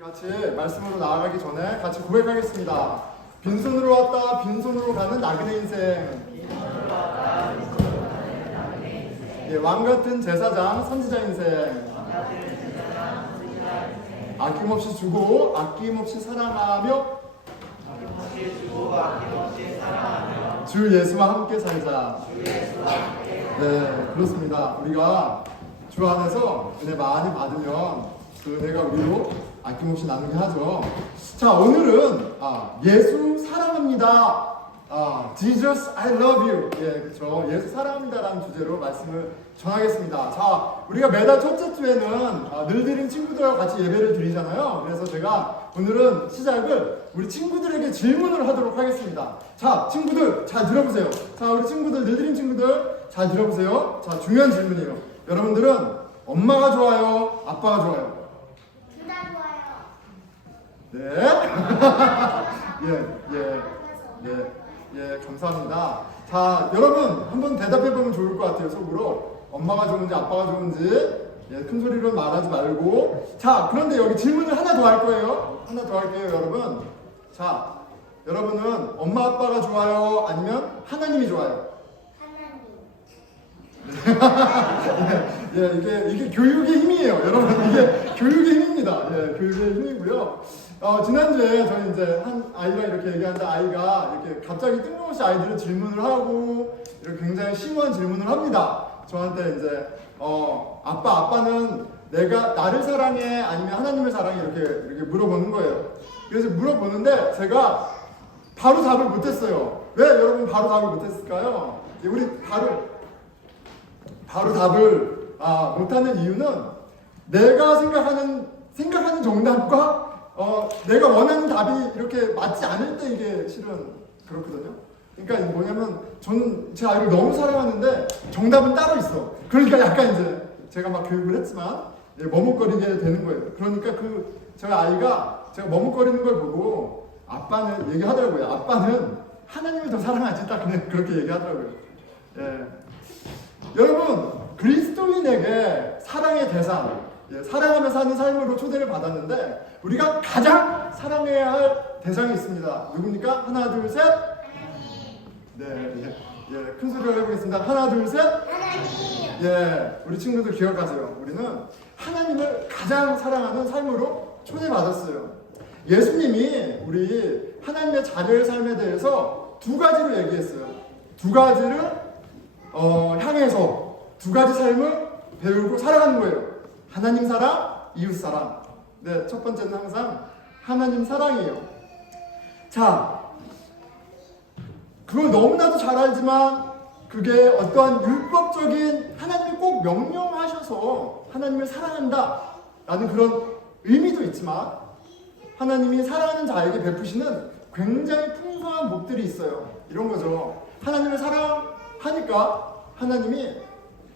같이 말씀으로 나아가기 전에 같이 고백하겠습니다. 빈손으로 왔다 빈손으로 가는 나그네 인생. 예, 왕 같은 제사장 선지자 인생. 아낌없이 주고 아낌없이 사랑하며 주 예수와 함께 살자. 네, 그렇습니다. 우리가 주 안에서 은혜 많이 받으면 그 은혜가 우리로 아낌없이 나누게 하죠. 자, 오늘은 아, 예수 사랑합니다. 아, Jesus, I love you. 예, 그렇죠. 예수 사랑합니다라는 주제로 말씀을 전하겠습니다. 자, 우리가 매달 첫째 주에는 아, 늘드린 친구들과 같이 예배를 드리잖아요. 그래서 제가 오늘은 시작을 우리 친구들에게 질문을 하도록 하겠습니다. 자, 친구들 잘 들어보세요. 자, 우리 친구들 늘드린 친구들 잘 들어보세요. 자, 중요한 질문이에요. 여러분들은 엄마가 좋아요, 아빠가 좋아요. 네. 예, 예, 예, 예, 감사합니다. 자, 여러분 한번 대답해 보면 좋을 것 같아요. 속으로 엄마가 좋은지 아빠가 좋은지 예, 큰 소리로 말하지 말고. 자, 그런데 여기 질문을 하나 더 할 거예요. 하나 더 할게요, 여러분. 자, 여러분은 엄마 아빠가 좋아요, 아니면 하나님이 좋아요? 하나님. 예, 이게 이게 교육의 힘이에요, 여러분. 이게 교육의 힘입니다. 예, 교육의 힘이고요. 어, 지난주에 저희 이제 한 아이가 이렇게 얘기하는데 아이가 이렇게 갑자기 뜬금없이 아이들은 질문을 하고 이렇게 굉장히 심오한 질문을 합니다. 저한테 이제 어, 아빠 아빠는 내가 나를 사랑해 아니면 하나님을 사랑해 이렇게 이렇게 물어보는 거예요. 그래서 물어보는데 제가 바로 답을 못했어요. 왜 여러분 바로 답을 못했을까요? 예, 우리 바로 바로 답을 아, 못하는 이유는 내가 생각하는 생각하는 정답과 어, 내가 원하는 답이 이렇게 맞지 않을 때 이게 실은 그렇거든요. 그러니까 뭐냐면 저는 제 아이를 너무 사랑하는데 정답은 따로 있어. 그러니까 약간 이제 제가 막 교육을 했지만 예, 머뭇거리게 되는 거예요. 그러니까 그 저희 아이가 제가 머뭇거리는 걸 보고 아빠는 얘기하더라고요. 아빠는 하나님을 더 사랑하지 딱 그냥 그렇게 얘기하더라고요. 예. 여러분 그리스도인에게 사랑의 대상, 예, 사랑하며 사는 삶으로 초대를 받았는데 우리가 가장 사랑해야 할 대상이 있습니다. 누굽니까? 하나, 둘, 셋. 네, 예, 예, 큰 소리로 해보겠습니다. 하나, 둘, 셋. 하나님. 예, 우리 친구들 기억하세요. 우리는 하나님을 가장 사랑하는 삶으로 초대받았어요. 예수님이 우리 하나님의 자녀의 삶에 대해서 두 가지로 얘기했어요. 두 가지를 어, 향해서 두 가지 삶을 배우고 살아가는 거예요. 하나님 사랑, 이웃 사랑. 네, 첫 번째는 항상 하나님 사랑이에요. 자, 그걸 너무나도 잘 알지만 그게 어떠한 율법적인 하나님이 꼭 명령하셔서 하나님을 사랑한다 라는 그런 의미도 있지만 하나님이 사랑하는 자에게 베푸시는 굉장히 풍성한 복들이 있어요. 이런 거죠. 하나님을 사랑하니까 하나님이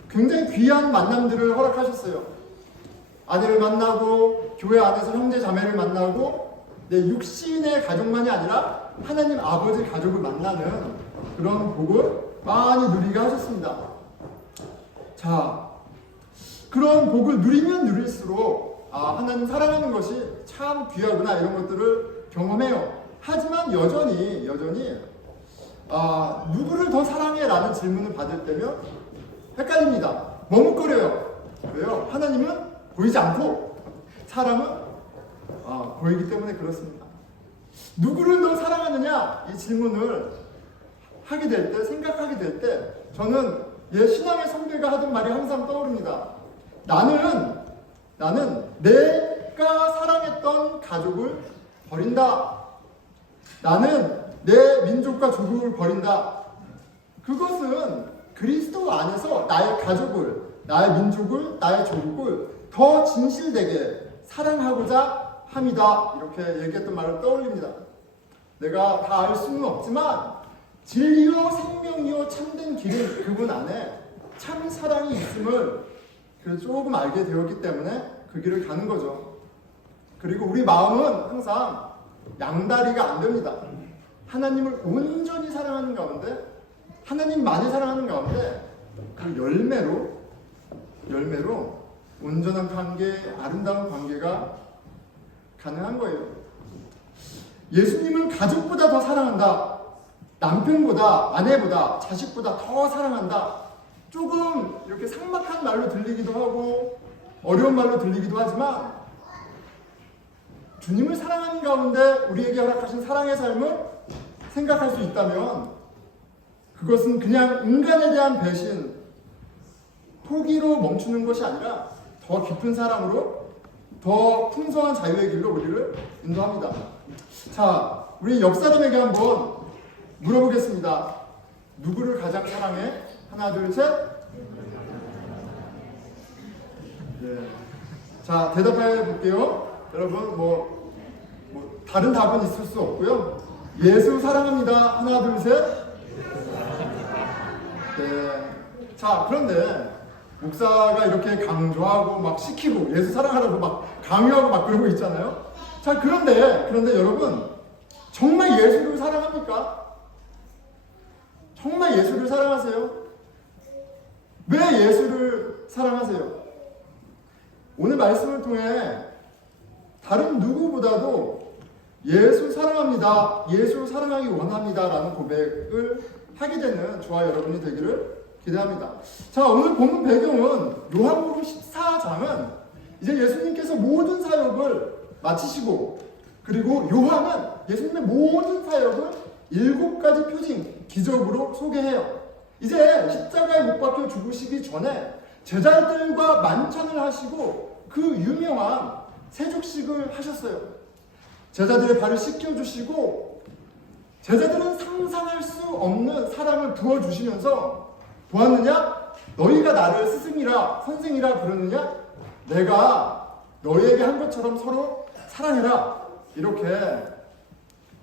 굉장히 귀한 만남들을 허락하셨어요. 아내를 만나고 교회 안에서 형제 자매를 만나고 내 육신의 가족만이 아니라 하나님 아버지 가족을 만나는 그런 복을 많이 누리게 하셨습니다. 자, 그런 복을 누리면 누릴수록 아, 하나님 사랑하는 것이 참 귀하구나 이런 것들을 경험해요. 하지만 여전히 여전히 아, 누구를 더 사랑해라는 질문을 받을 때면 헷갈립니다. 머뭇거려요. 왜요? 하나님은 보이지 않고 사람은 아, 보이기 때문에 그렇습니다. 누구를 더 사랑하느냐 이 질문을 하게 될 때, 생각하게 될 때, 저는 옛 신앙의 선배가 하던 말이 항상 떠오릅니다. 나는, 나는 내가 사랑했던 가족을 버린다. 나는 내 민족과 조국을 버린다. 그것은 그리스도 안에서 나의 가족을, 나의 민족을, 나의 조국을 더 진실되게 사랑하고자 함이다. 이렇게 얘기했던 말을 떠올립니다. 내가 다 알 수는 없지만 진리요 생명이요 참된 길은 그분 안에 참 사랑이 있음을 그 조금 알게 되었기 때문에 그 길을 가는 거죠. 그리고 우리 마음은 항상 양다리가 안 됩니다. 하나님을 온전히 사랑하는 가운데 하나님 많이 사랑하는 가운데 그 열매로 열매로 온전한 관계, 아름다운 관계가 가능한 거예요. 예수님은 가족보다 더 사랑한다. 남편보다, 아내보다, 자식보다 더 사랑한다. 조금 이렇게 삭막한 말로 들리기도 하고, 어려운 말로 들리기도 하지만, 주님을 사랑하는 가운데 우리에게 허락하신 사랑의 삶을 생각할 수 있다면, 그것은 그냥 인간에 대한 배신, 포기로 멈추는 것이 아니라 더 깊은 사랑으로 더 풍성한 자유의 길로 우리를 인도합니다. 자, 우리 역사람에게 한번 물어보겠습니다. 누구를 가장 사랑해? 하나, 둘, 셋. 네. 자, 대답해 볼게요. 여러분, 뭐, 뭐 다른 답은 있을 수 없고요. 예수 사랑합니다. 하나, 둘, 셋. 네. 자, 그런데 목사가 이렇게 강조하고 막 시키고 예수 사랑하라고 막 강요하고 막 그러고 있잖아요. 자, 그런데 그런데 여러분 정말 예수를 사랑합니까? 정말 예수를 사랑하세요? 왜 예수를 사랑하세요? 오늘 말씀을 통해 다른 누구보다도 예수 사랑합니다. 예수 사랑하기 원합니다 라는 고백을 하게 되는 저와 여러분이 되기를 기대합니다. 자, 오늘 본문 배경은 요한복음 14장은 이제 예수님께서 모든 사역을 마치시고 그리고 요한은 예수님의 모든 사역을 일곱 가지 표징, 기적으로 소개해요. 이제 십자가에 못 박혀 죽으시기 전에 제자들과 만찬을 하시고 그 유명한 세족식을 하셨어요. 제자들의 발을 씻겨주시고 제자들은 상상할 수 없는 사랑을 부어주시면서 보았느냐? 너희가 나를 스승이라 선생이라 부르느냐? 내가 너희에게 한 것처럼 서로 사랑해라. 이렇게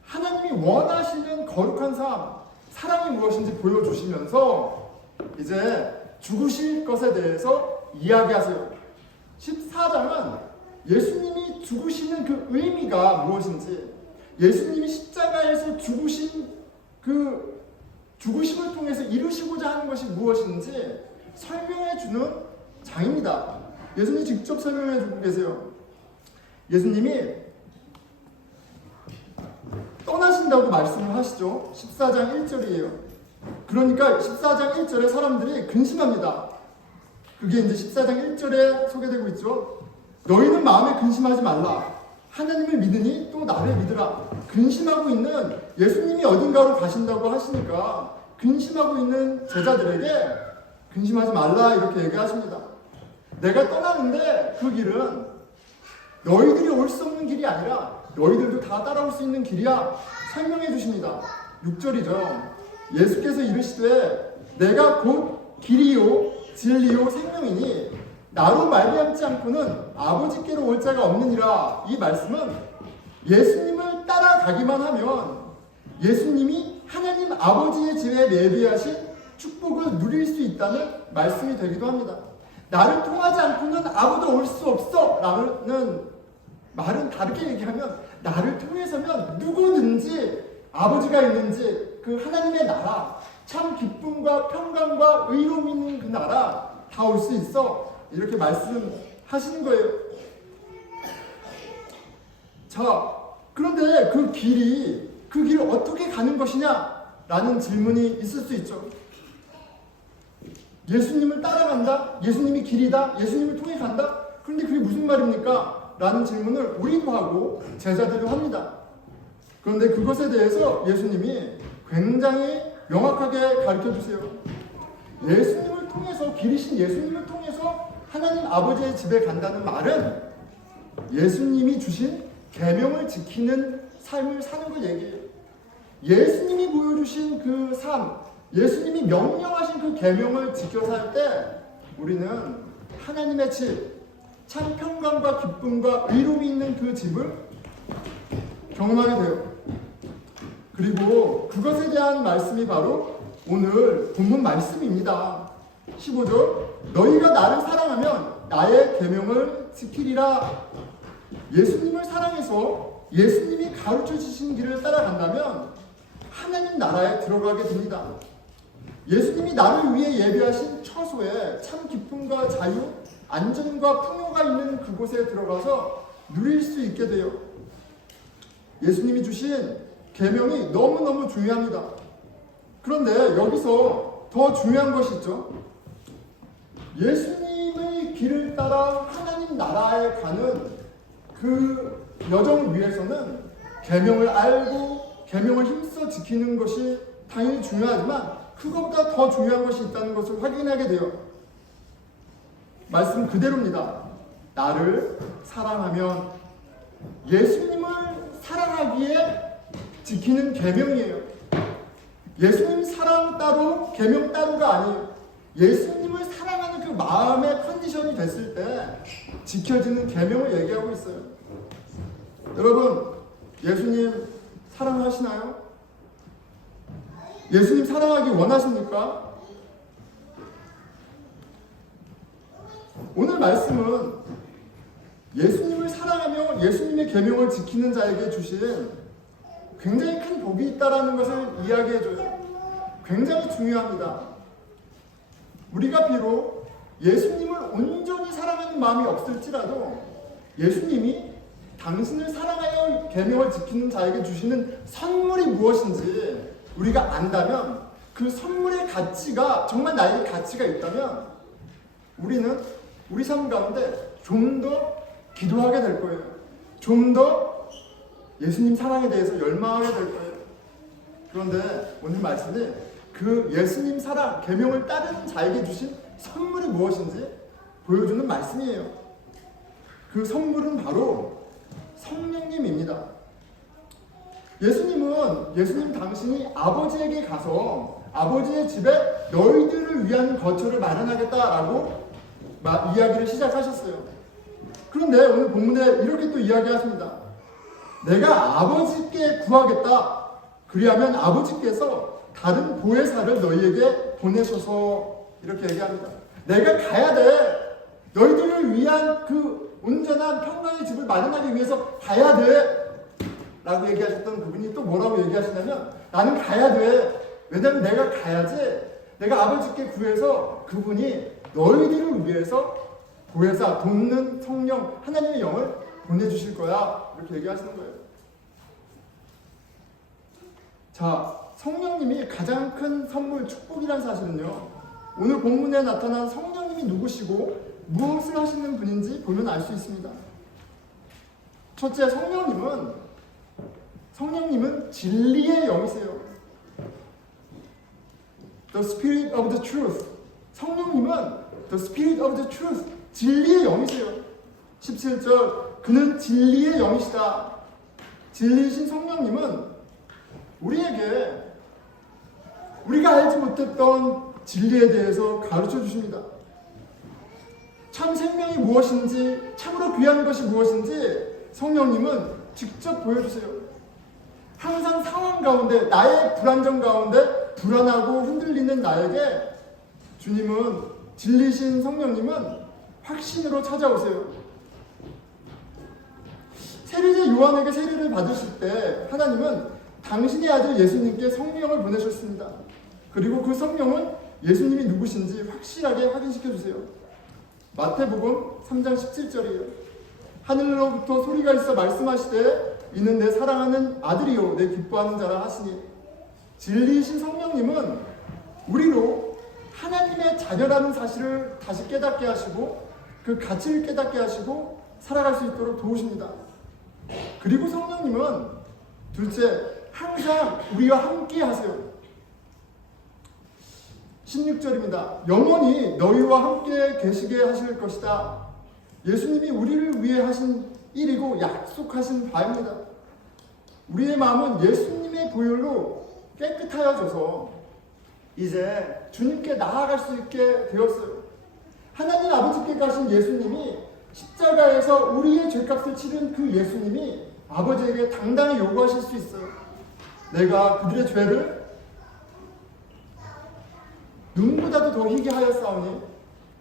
하나님이 원하시는 거룩한 삶, 사랑이 무엇인지 보여주시면서 이제 죽으실 것에 대해서 이야기하세요. 14장은 예수님이 죽으시는 그 의미가 무엇인지, 예수님이 십자가에서 죽으신 그 죽으심을 통해서 이루시고자 하는 것이 무엇인지 설명해 주는 장입니다. 예수님이 직접 설명해 주고 계세요. 예수님이 떠나신다고 말씀을 하시죠. 14장 1절이에요. 그러니까 14장 1절에 사람들이 근심합니다. 그게 이제 14장 1절에 소개되고 있죠. 너희는 마음에 근심하지 말라. 하나님을 믿으니 또 나를 믿으라. 근심하고 있는 예수님이 어딘가로 가신다고 하시니까 근심하고 있는 제자들에게 근심하지 말라 이렇게 얘기하십니다. 내가 떠나는데 그 길은 너희들이 올 수 없는 길이 아니라 너희들도 다 따라올 수 있는 길이야. 설명해 주십니다. 6절이죠. 예수께서 이르시되 내가 곧 길이요 진리요 생명이니 나로 말미암지 않고는 아버지께로 올 자가 없느니라. 이 말씀은 예수님을 따라가기만 하면 예수님이 하나님 아버지의 집에 예비하신 축복을 누릴 수 있다는 말씀이 되기도 합니다. 나를 통하지 않고는 아무도 올 수 없어 라는 말은 다르게 얘기하면 나를 통해서면 누구든지 아버지가 있는지 그 하나님의 나라 참 기쁨과 평강과 의로움 있는 그 나라 다 올 수 있어 이렇게 말씀하시는 거예요. 자 그런데 그 길이 그 길을 어떻게 가는 것이냐 라는 질문이 있을 수 있죠. 예수님을 따라간다? 예수님이 길이다? 예수님을 통해 간다? 그런데 그게 무슨 말입니까? 라는 질문을 우리도 하고 제자들도 합니다. 그런데 그것에 대해서 예수님이 굉장히 명확하게 가르쳐 주세요. 예수님을 통해서 길이신 예수님을 통해서 하나님 아버지의 집에 간다는 말은 예수님이 주신 계명을 지키는 삶을 사는 걸 얘기해요. 예수님이 보여주신 그 삶, 예수님이 명령하신 그 계명을 지켜 살 때 우리는 하나님의 집, 참 평강과 기쁨과 의로움이 있는 그 집을 경험하게 돼요. 그리고 그것에 대한 말씀이 바로 오늘 본문 말씀입니다. 15절 너희가 나를 사랑하면 나의 계명을 지키리라. 예수님을 사랑해서 예수님이 가르쳐 주신 길을 따라간다면 하나님 나라에 들어가게 됩니다. 예수님이 나를 위해 예배하신 처소에 참 기쁨과 자유, 안전과 풍요가 있는 그곳에 들어가서 누릴 수 있게 돼요. 예수님이 주신 계명이 너무너무 중요합니다. 그런데 여기서 더 중요한 것이 있죠. 예수님의 길을 따라 하나님 나라에 가는 그 여정 위에서는 계명을 알고 계명을 힘써 지키는 것이 당연히 중요하지만 그것보다 더 중요한 것이 있다는 것을 확인하게 돼요. 말씀 그대로입니다. 나를 사랑하면 예수님을 사랑하기에 지키는 계명이에요. 예수님 사랑 따로 계명 따로가 아니에요. 예수님을 사랑하는 그 마음의 컨디션이 됐을 때 지켜지는 계명을 얘기하고 있어요. 여러분, 예수님 사랑하시나요? 예수님 사랑하기 원하십니까? 오늘 말씀은 예수님을 사랑하며 예수님의 계명을 지키는 자에게 주신 굉장히 큰 복이 있다라는 것을 이야기해 줘요. 굉장히 중요합니다. 우리가 비록 예수님을 온전히 사랑하는 마음이 없을지라도 예수님이 당신을 사랑하여 계명을 지키는 자에게 주시는 선물이 무엇인지 우리가 안다면 그 선물의 가치가 정말 나에게 가치가 있다면 우리는 우리 삶 가운데 좀 더 기도하게 될 거예요. 좀 더 예수님 사랑에 대해서 열망하게 될 거예요. 그런데 오늘 말씀이 그 예수님 사랑, 계명을 따르는 자에게 주신 선물이 무엇인지 보여주는 말씀이에요. 그 선물은 바로 성령님입니다. 예수님은 예수님 당신이 아버지에게 가서 아버지의 집에 너희들을 위한 거처를 마련하겠다라고 마- 이야기를 시작하셨어요. 그런데 오늘 본문에 이렇게 또 이야기하십니다. 내가 아버지께 구하겠다. 그리하면 아버지께서 다른 보혜사를 너희에게 보내셔서 이렇게 얘기합니다. 내가 가야 돼. 너희들을 위한 그 온전한 평강의 집을 마련하기 위해서 가야 돼. 라고 얘기하셨던 그분이 또 뭐라고 얘기하시냐면 나는 가야 돼. 왜냐면 내가 가야지. 내가 아버지께 구해서 그분이 너희들을 위해서 보혜사, 돕는 성령, 하나님의 영을 보내주실 거야. 이렇게 얘기하시는 거예요. 자, 성령님이 가장 큰 선물, 축복이란 사실은요. 오늘 본문에 나타난 성령님이 누구시고 무엇을 하시는 분인지 보면 알 수 있습니다. 첫째, 성령님은 성령님은 진리의 영이세요. The Spirit of the Truth. 성령님은 The Spirit of the Truth. 진리의 영이세요. 17절 그는 진리의 영이시다. 진리이신 성령님은 우리에게 우리가 알지 못했던 진리에 대해서 가르쳐 주십니다. 참 생명이 무엇인지, 참으로 귀한 것이 무엇인지 성령님은 직접 보여주세요. 항상 상황 가운데, 나의 불안정 가운데 불안하고 흔들리는 나에게 주님은, 진리신 성령님은 확신으로 찾아오세요. 세례자 요한에게 세례를 받으실 때 하나님은 당신의 아들 예수님께 성령을 보내셨습니다. 그리고 그 성령은 예수님이 누구신지 확실하게 확인시켜 주세요. 마태복음 3장 17절이에요. 하늘로부터 소리가 있어 말씀하시되 이는 내 사랑하는 아들이요 내 기뻐하는 자라 하시니 진리이신 성령님은 우리로 하나님의 자녀라는 사실을 다시 깨닫게 하시고 그 가치를 깨닫게 하시고 살아갈 수 있도록 도우십니다. 그리고 성령님은 둘째 항상 우리와 함께 하세요. 16절입니다. 영원히 너희와 함께 계시게 하실 것이다. 예수님이 우리를 위해 하신 일이고 약속하신 바입니다. 우리의 마음은 예수님의 보혈로 깨끗하여져서 이제 주님께 나아갈 수 있게 되었어요. 하나님 아버지께 가신 예수님이 십자가에서 우리의 죄값을 치른 그 예수님이 아버지에게 당당히 요구하실 수 있어요. 내가 그들의 죄를 눈보다도 더 희게 하였사오니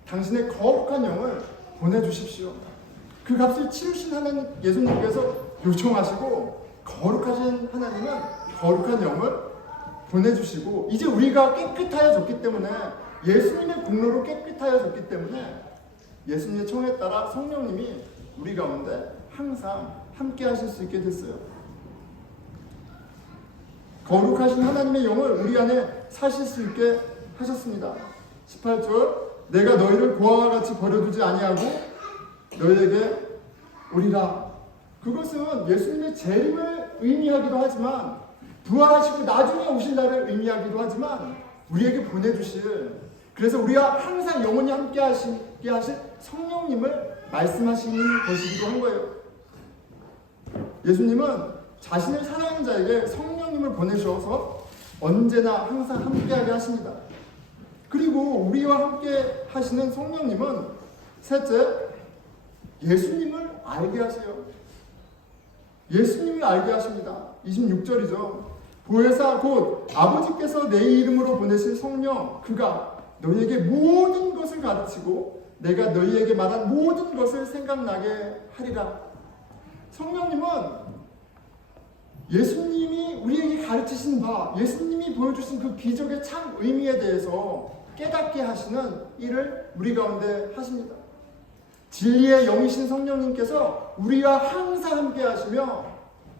당신의 거룩한 영을 보내주십시오. 그 값을 치르신 하나님 예수님께서 요청하시고 거룩하신 하나님은 거룩한 영을 보내주시고 이제 우리가 깨끗하여졌기 때문에 예수님의 공로로 깨끗하여졌기 때문에 예수님의 청에 따라 성령님이 우리 가운데 항상 함께 하실 수 있게 됐어요. 거룩하신 하나님의 영을 우리 안에 사실 수 있게 하셨습니다. 18절 내가 너희를 고아와 같이 버려두지 아니하고 너희에게 오리라. 그것은 예수님의 재림을 의미하기도 하지만 부활하시고 나중에 오실 날을 의미하기도 하지만 우리에게 보내주실 그래서 우리와 항상 영원히 함께 하시게 하실 성령님을 말씀하시는 것이기도 한 거예요. 예수님은 자신을 사랑하는 자에게 성령님을 보내셔서 언제나 항상 함께하게 하십니다. 그리고 우리와 함께 하시는 성령님은 셋째, 예수님을 알게 하세요. 예수님을 알게 하십니다. 26절이죠. 보혜사 곧 아버지께서 내 이름으로 보내신 성령 그가 너희에게 모든 것을 가르치고 내가 너희에게 말한 모든 것을 생각나게 하리라. 성령님은 예수님이 우리에게 가르치신 바, 예수님이 보여주신 그 기적의 참 의미에 대해서 깨닫게 하시는 일을 우리 가운데 하십니다. 진리의 영이신 성령님께서 우리와 항상 함께 하시며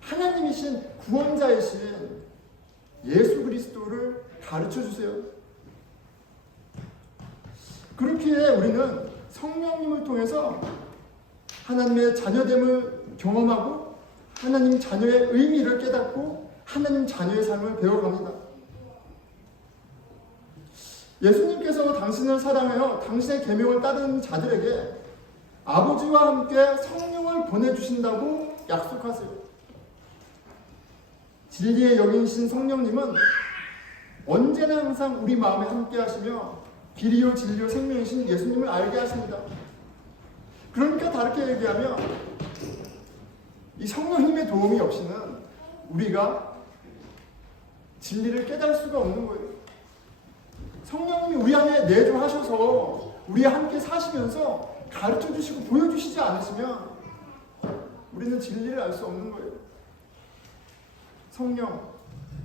하나님이신 구원자이신 예수 그리스도를 가르쳐 주세요. 그렇기에 우리는 성령님을 통해서 하나님의 자녀됨을 경험하고 하나님 자녀의 의미를 깨닫고 하나님 자녀의 삶을 배워갑니다. 예수님께서 당신을 사랑하여 당신의 계명을 따르는 자들에게 아버지와 함께 성령을 보내주신다고 약속하세요. 진리의 영이신 성령님은 언제나 항상 우리 마음에 함께 하시며 길이요 진리요 생명이신 예수님을 알게 하십니다. 그러니까 다르게 얘기하면 이 성령님의 도움이 없이는 우리가 진리를 깨달을 수가 없는 거예요. 성령님이 우리 안에 내주하셔서 우리와 함께 사시면서 가르쳐 주시고 보여주시지 않으시면 우리는 진리를 알 수 없는 거예요. 성령,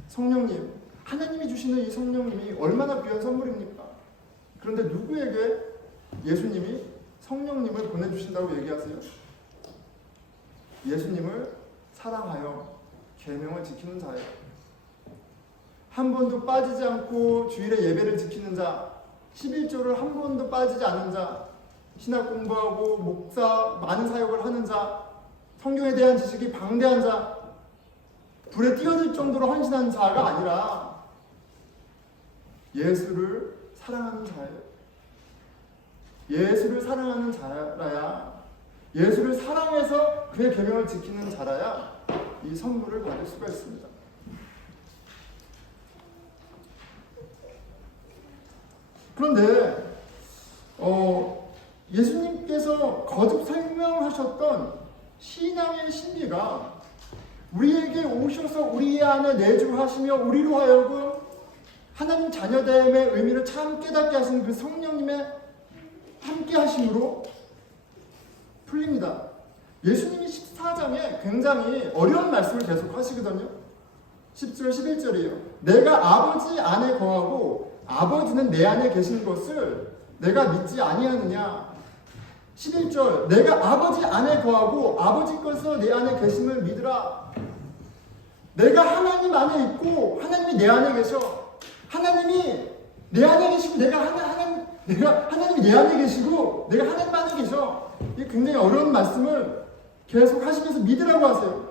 성령님, 하나님이 주시는 이 성령님이 얼마나 귀한 선물입니까? 그런데 누구에게 예수님이 성령님을 보내주신다고 얘기하세요? 예수님을 사랑하여 계명을 지키는 자예요. 한 번도 빠지지 않고 주일에 예배를 지키는 자, 11조를 한 번도 빠지지 않는 자, 신학 공부하고 목사 많은 사역을 하는 자, 성경에 대한 지식이 방대한 자, 불에 뛰어들 정도로 헌신한 자가 아니라 예수를 사랑하는 자예요. 예수를 사랑하는 자라야 예수를 사랑해서 그의 계명을 지키는 자라야 이 선물을 받을 수가 있습니다. 그런데 어, 예수님께서 거듭 설명하셨던 신앙의 신비가 우리에게 오셔서 우리 안에 내주하시며 우리로 하여금 하나님 자녀됨의 의미를 참 깨닫게 하신 그 성령님의 함께 하심으로 풀립니다. 예수님이 14장에 굉장히 어려운 말씀을 계속 하시거든요. 10절, 11절이에요. 내가 아버지 안에 거하고 아버지는 내 안에 계신 것을 내가 믿지 아니하느냐. 11절 내가 아버지 안에 거하고 아버지 것을 내 안에 계심을 믿으라. 내가 하나님 안에 있고 하나님이 내 안에 계셔. 하나님이 내 안에 계시고 내가 하나, 하나님 내가 하나님이 내 안에 계시고 내가 하나님 안에 계셔. 이게 굉장히 어려운 말씀을 계속 하시면서 믿으라고 하세요.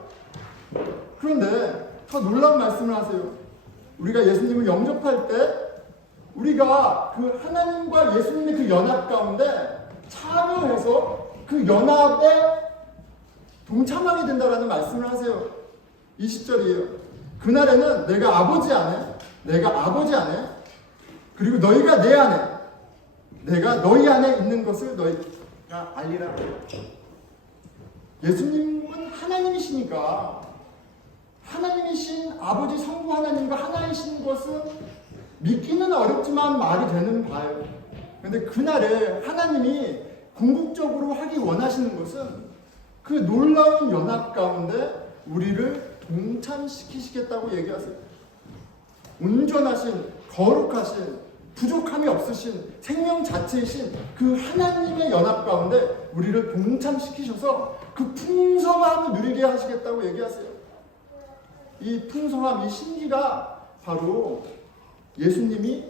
그런데 더 놀라운 말씀을 하세요. 우리가 예수님을 영접할 때 우리가 그 하나님과 예수님의 그 연합 가운데 참여해서 그 연합에 동참하게 된다라는 말씀을 하세요. 20절이에요. 그날에는 내가 아버지 안에, 내가 아버지 안에, 그리고 너희가 내 안에, 내가 너희 안에 있는 것을 너희가 알리라. 예수님은 하나님이시니까 하나님이신 아버지 성부 하나님과 하나이신 것은 믿기는 어렵지만 말이 되는 바예요. 그런데 그날에 하나님이 궁극적으로 하기 원하시는 것은 그 놀라운 연합 가운데 우리를 동참시키시겠다고 얘기하세요. 온전하신, 거룩하신, 부족함이 없으신 생명 자체이신 그 하나님의 연합 가운데 우리를 동참시키셔서 그 풍성함을 누리게 하시겠다고 얘기하세요. 이 풍성함, 이 신비가 바로 예수님이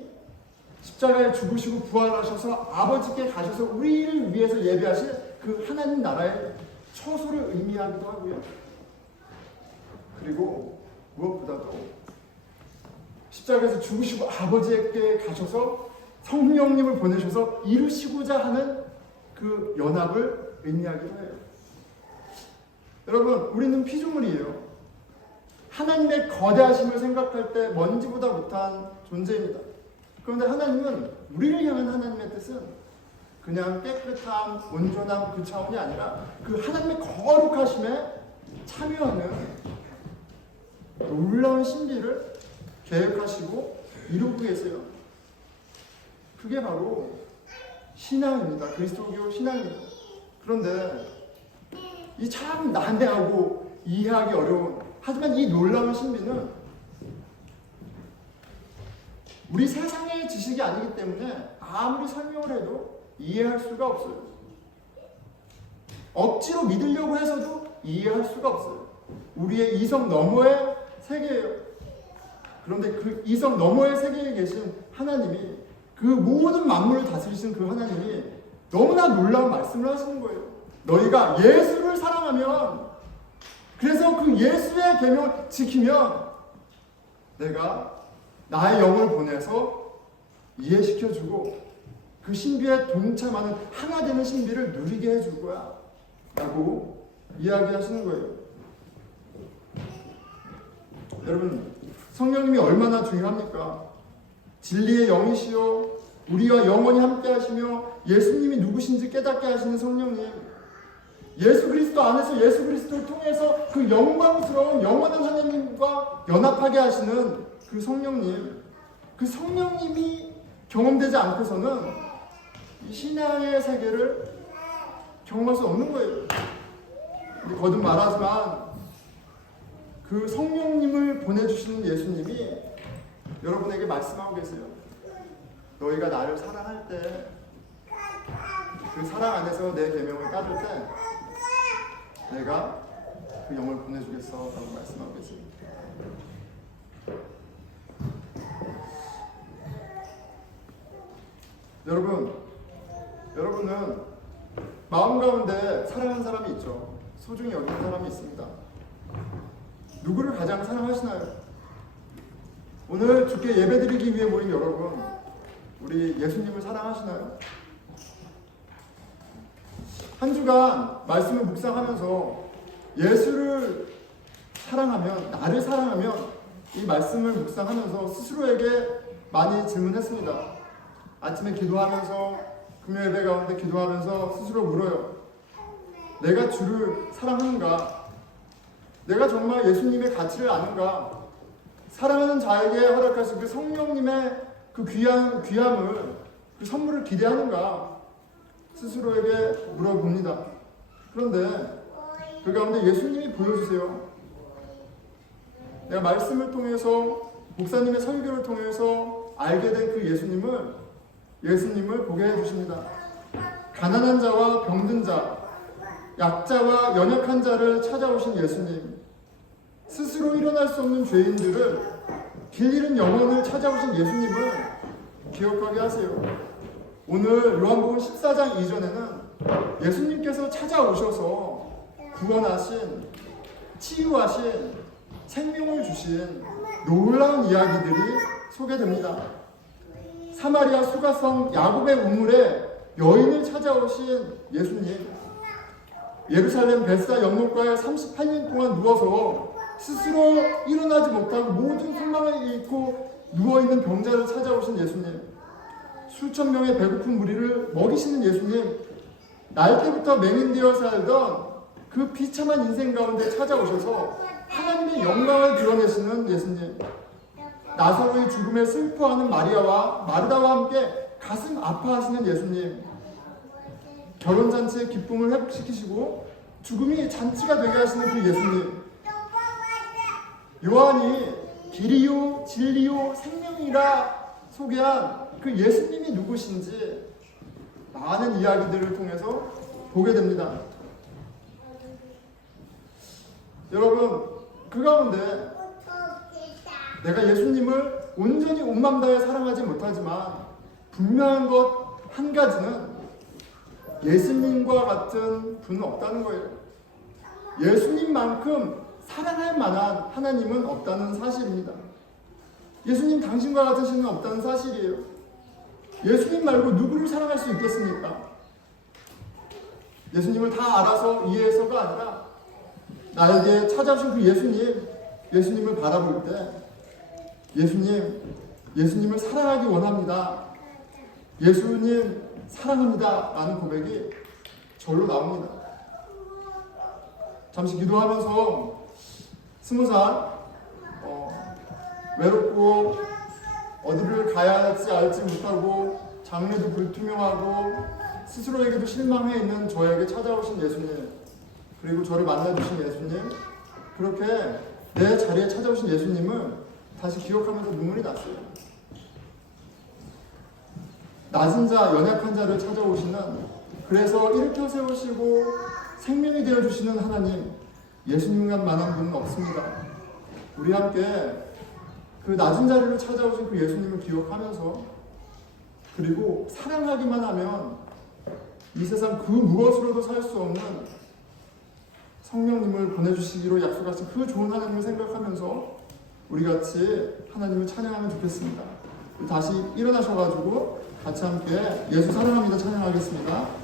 십자가에 죽으시고 부활하셔서 아버지께 가셔서 우리를 위해서 예배하실 그 하나님 나라의 처소를 의미하기도 하고요. 그리고 무엇보다도 십자가에서 죽으시고 아버지께 가셔서 성령님을 보내셔서 이루시고자 하는 그 연합을 의미하기도 해요. 여러분, 우리는 피조물이에요. 하나님의 거대하심을 생각할 때 먼지보다 못한 존재입니다. 그런데 하나님은 우리를 향한 하나님의 뜻은 그냥 깨끗함, 온전함 그 차원이 아니라 그 하나님의 거룩하심에 참여하는 놀라운 신비를 계획하시고 이루고 계세요. 그게 바로 신앙입니다. 그리스도교 신앙입니다. 그런데 이 참 난해하고 이해하기 어려운 하지만 이 놀라운 신비는 우리 세상의 지식이 아니기 때문에 아무리 설명을 해도 이해할 수가 없어요. 억지로 믿으려고 해서도 이해할 수가 없어요. 우리의 이성 너머의 세계예요. 그런데 그 이성 너머의 세계에 계신 하나님이 그 모든 만물을 다스리신 그 하나님이 너무나 놀라운 말씀을 하시는 거예요. 너희가 예수를 사랑하면 그래서 그 예수의 계명을 지키면 내가 나의 영을 보내서 이해시켜주고 그 신비에 동참하는 하나 되는 신비를 누리게 해줄 거야. 라고 이야기하시는 거예요. 여러분, 성령님이 얼마나 중요합니까? 진리의 영이시요. 우리와 영원히 함께 하시며 예수님이 누구신지 깨닫게 하시는 성령님. 예수 그리스도 안에서 예수 그리스도를 통해서 그 영광스러운 영원한 하나님과 연합하게 하시는 그 성령님. 그 성령님이 경험되지 않고서는 이 신앙의 세계를 경험할 수 없는 거예요. 거듭 말하지만 그 성령님을 보내주시는 예수님이 여러분에게 말씀하고 계세요. 너희가 나를 사랑할 때, 그 사랑 안에서 내 계명을 따를 때, 내가 그 영을 보내주겠어라고 말씀하고 계세요. 여러분, 여러분은 마음 가운데 사랑하는 사람이 있죠. 소중히 여기는 사람이 있습니다. 누구를 가장 사랑하시나요? 오늘 주께 예배드리기 위해 모인 여러분, 우리 예수님을 사랑하시나요? 한 주간 말씀을 묵상하면서 예수를 사랑하면, 나를 사랑하면 이 말씀을 묵상하면서 스스로에게 많이 질문했습니다. 아침에 기도하면서 금요 예배 가운데 기도하면서 스스로 물어요. 내가 주를 사랑하는가? 내가 정말 예수님의 가치를 아는가? 사랑하는 자에게 허락하신 그 성령님의 그 귀한 귀함을 그 선물을 기대하는가? 스스로에게 물어봅니다. 그런데 그 가운데 예수님이 보여주세요. 내가 말씀을 통해서 목사님의 설교를 통해서 알게 된 그 예수님을 예수님을 보게 해주십니다. 가난한 자와 병든 자, 약자와 연약한 자를 찾아오신 예수님, 스스로 일어날 수 없는 죄인들을 길 잃은 영혼을 찾아오신 예수님을 기억하게 하세요. 오늘 요한복음 14장 이전에는 예수님께서 찾아오셔서 구원하신, 치유하신, 생명을 주신 놀라운 이야기들이 소개됩니다. 사마리아 수가성 야곱의 우물에 여인을 찾아오신 예수님. 예루살렘 벳사 연못가에 38년 동안 누워서 스스로 일어나지 못하고 모든 소망을 잃고 누워있는 병자를 찾아오신 예수님. 수천 명의 배고픈 무리를 먹이시는 예수님. 날 때부터 맹인되어 살던 그 비참한 인생 가운데 찾아오셔서 하나님의 영광을 드러내시는 예수님. 나사로의 죽음에 슬퍼하는 마리아와 마르다와 함께 가슴 아파하시는 예수님. 결혼잔치의 기쁨을 회복시키시고 죽음이 잔치가 되게 하시는 그 예수님. 요한이 길이요, 진리요, 생명이라 소개한 그 예수님이 누구신지 많은 이야기들을 통해서 보게 됩니다. 여러분, 그 가운데 내가 예수님을 온전히 온 마음 다해 사랑하지 못하지만 분명한 것 한 가지는 예수님과 같은 분은 없다는 거예요. 예수님만큼 사랑할 만한 하나님은 없다는 사실입니다. 예수님 당신과 같은 신은 없다는 사실이에요. 예수님 말고 누구를 사랑할 수 있겠습니까? 예수님을 다 알아서 이해해서가 아니라 나에게 찾아오신 그 예수님, 예수님을 바라볼 때 예수님, 예수님을 사랑하기 원합니다. 예수님 사랑합니다. 라는 고백이 절로 나옵니다. 잠시 기도하면서 스무 살 어, 외롭고 어디를 가야 할지 알지 못하고 장래도 불투명하고 스스로에게도 실망해 있는 저에게 찾아오신 예수님 그리고 저를 만나주신 예수님 그렇게 내 자리에 찾아오신 예수님을 다시 기억하면서 눈물이 났어요. 낮은 자, 연약한 자를 찾아오시는 그래서 일으켜 세우시고 생명이 되어 주시는 하나님 예수님만한 분은 없습니다. 우리 함께 그 낮은 자리를 찾아오신 그 예수님을 기억하면서 그리고 사랑하기만 하면 이 세상 그 무엇으로도 살 수 없는 성령님을 보내주시기로 약속하신 그 좋은 하나님을 생각하면서 우리 같이 하나님을 찬양하면 좋겠습니다. 다시 일어나셔가지고 같이 함께 예수 사랑합니다 찬양하겠습니다.